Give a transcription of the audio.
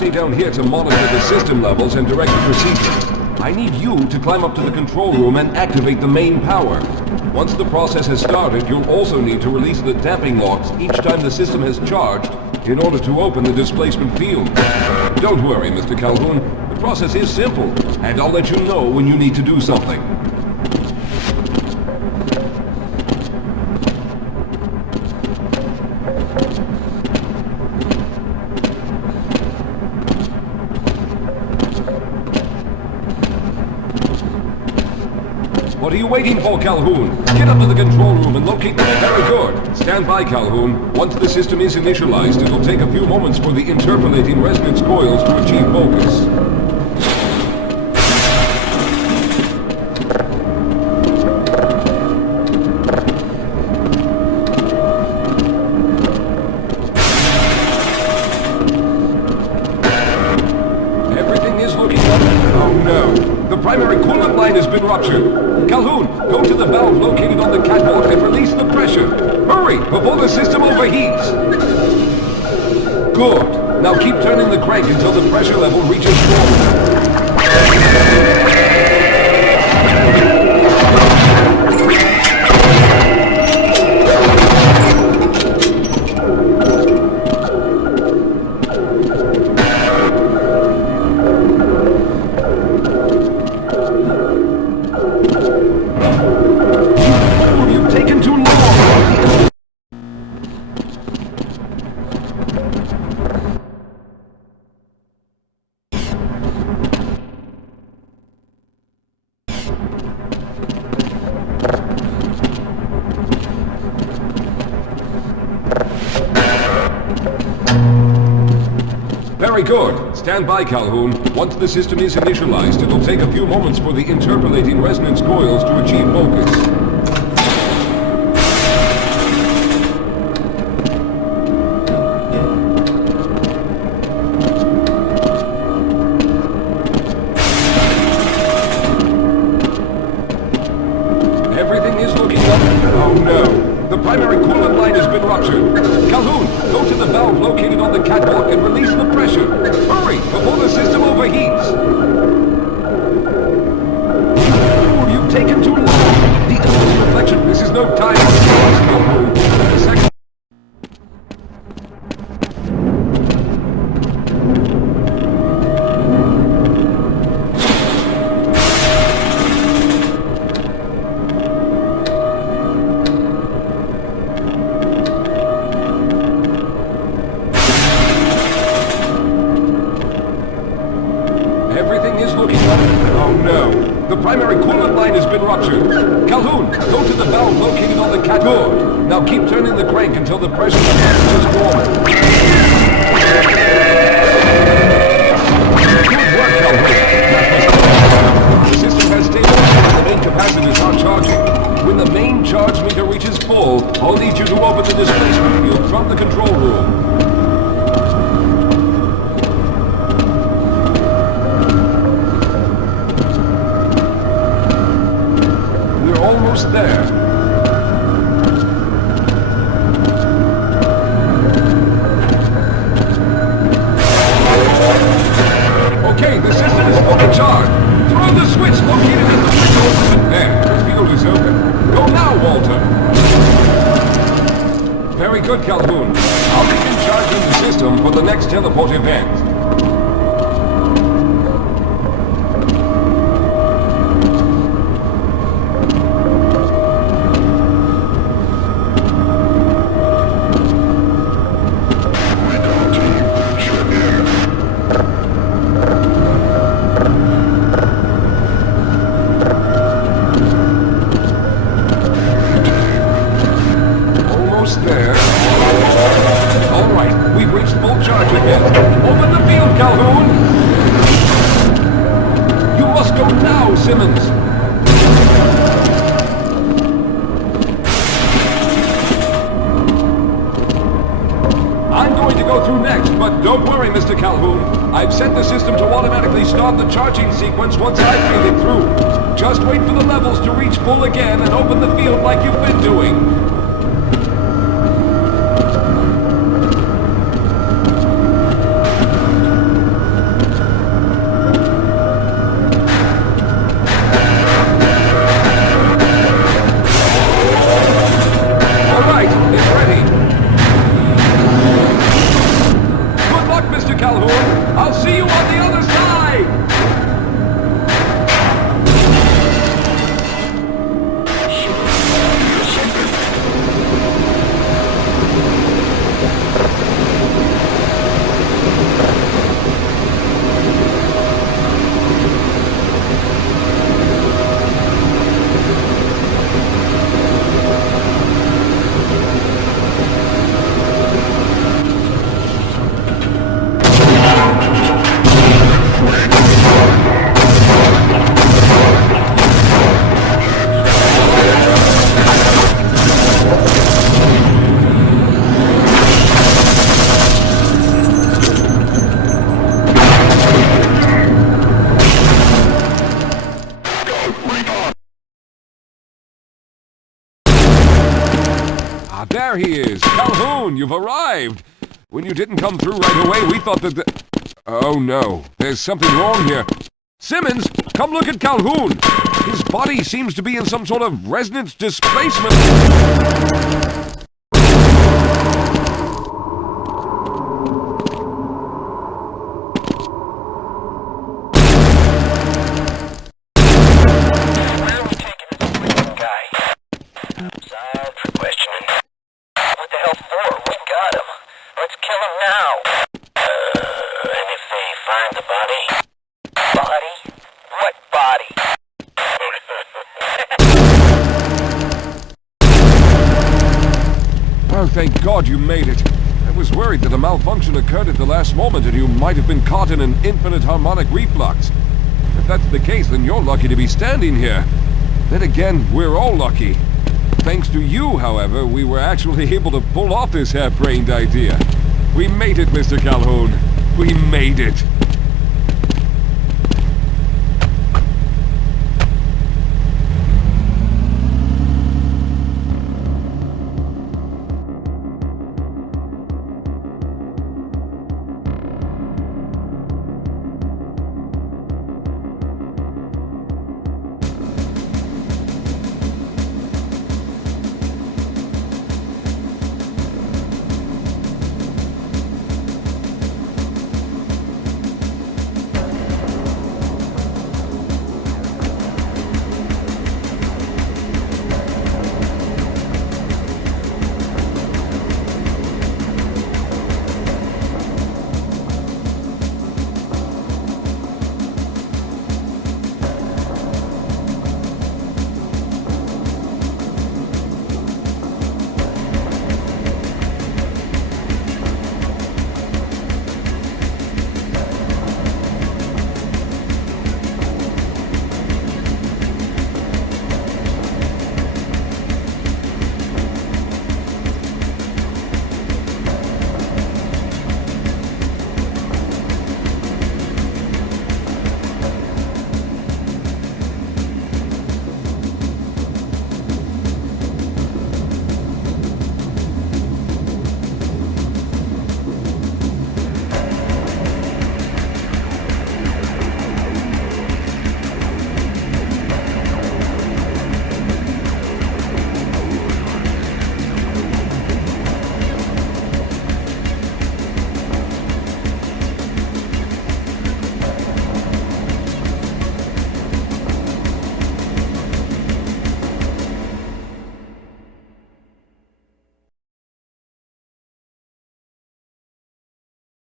stay down here to monitor the system levels and direct the procedure. I need you to climb up to the control room and activate the main power. Once the process has started, you'll also need to release the damping locks each time the system has charged in order to open the displacement field. Don't worry, Mr. Calhoun. The process is simple, and I'll let you know when you need to do something. What are you waiting for, Calhoun? Get up to the control room and locate them. Very good. Stand by, Calhoun. Once the system is initialized, it'll take a few moments for the interpolating resonance coils to achieve focus. Everything is looking up. Oh no. The primary coolant line has been ruptured. Calhoun, go to the valve located on the catwalk and release the pressure. Hurry, before the system overheats. Good. Now keep turning the crank until the pressure level reaches normal. Very good. Stand by, Calhoun. Once the system is initialized, it'll take a few moments for the interpolating resonance coils to achieve focus. Everything is looking up. Oh no. The primary coolant line has been ruptured. Calhoun, go to the valve located on the catwalk and release the pressure. Hurry, before the system overheats. Oh, you've taken too long. The Earth's reflection. This is no time for pause, Calhoun. The second... Everything is looking up. Oh no. The primary coolant line has been ruptured. Calhoun, go to the valve located on the catwalk. Good. Now keep turning the crank until the pressure is normal. Good work, Calhoun. The system has stabilized and the main capacitors are charging. When the main charge meter reaches full, I'll need you to open the displacement field from the control room. Almost there. Okay, the system is fully charged. Throw the switch located in the window. There, the field is open. Go now, Walter. Very good, Calhoun. I'll begin charging the system for the next teleport event. There. All right, we've reached full charge again. Open the field, Calhoun! You must go now, Simmons! I'm going to go through next, but don't worry, Mr. Calhoun. I've set the system to automatically start the charging sequence once I feel it through. Just wait for the levels to reach full again and open the field like you've been doing. There he is! Calhoun, you've arrived! When you didn't come through right away, we thought that the... Oh no, there's something wrong here. Simmons, come look at Calhoun! His body seems to be in some sort of resonance displacement. Oh, thank God you made it. I was worried that a malfunction occurred at the last moment and you might have been caught in an infinite harmonic reflux. If that's the case, then you're lucky to be standing here. Then again, we're all lucky. Thanks to you, however, we were actually able to pull off this harebrained idea. We made it, Mr. Calhoun. We made it.